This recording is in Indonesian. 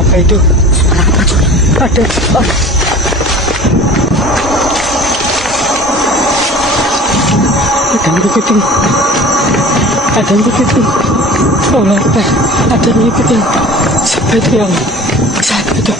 Apa itu? Suara apa tuh? Ada. Ada yang ngikutin. Ada yang ngikutin. Oh, apa? Ada yang ngikutin. Siapa itu yang? Siapa itu?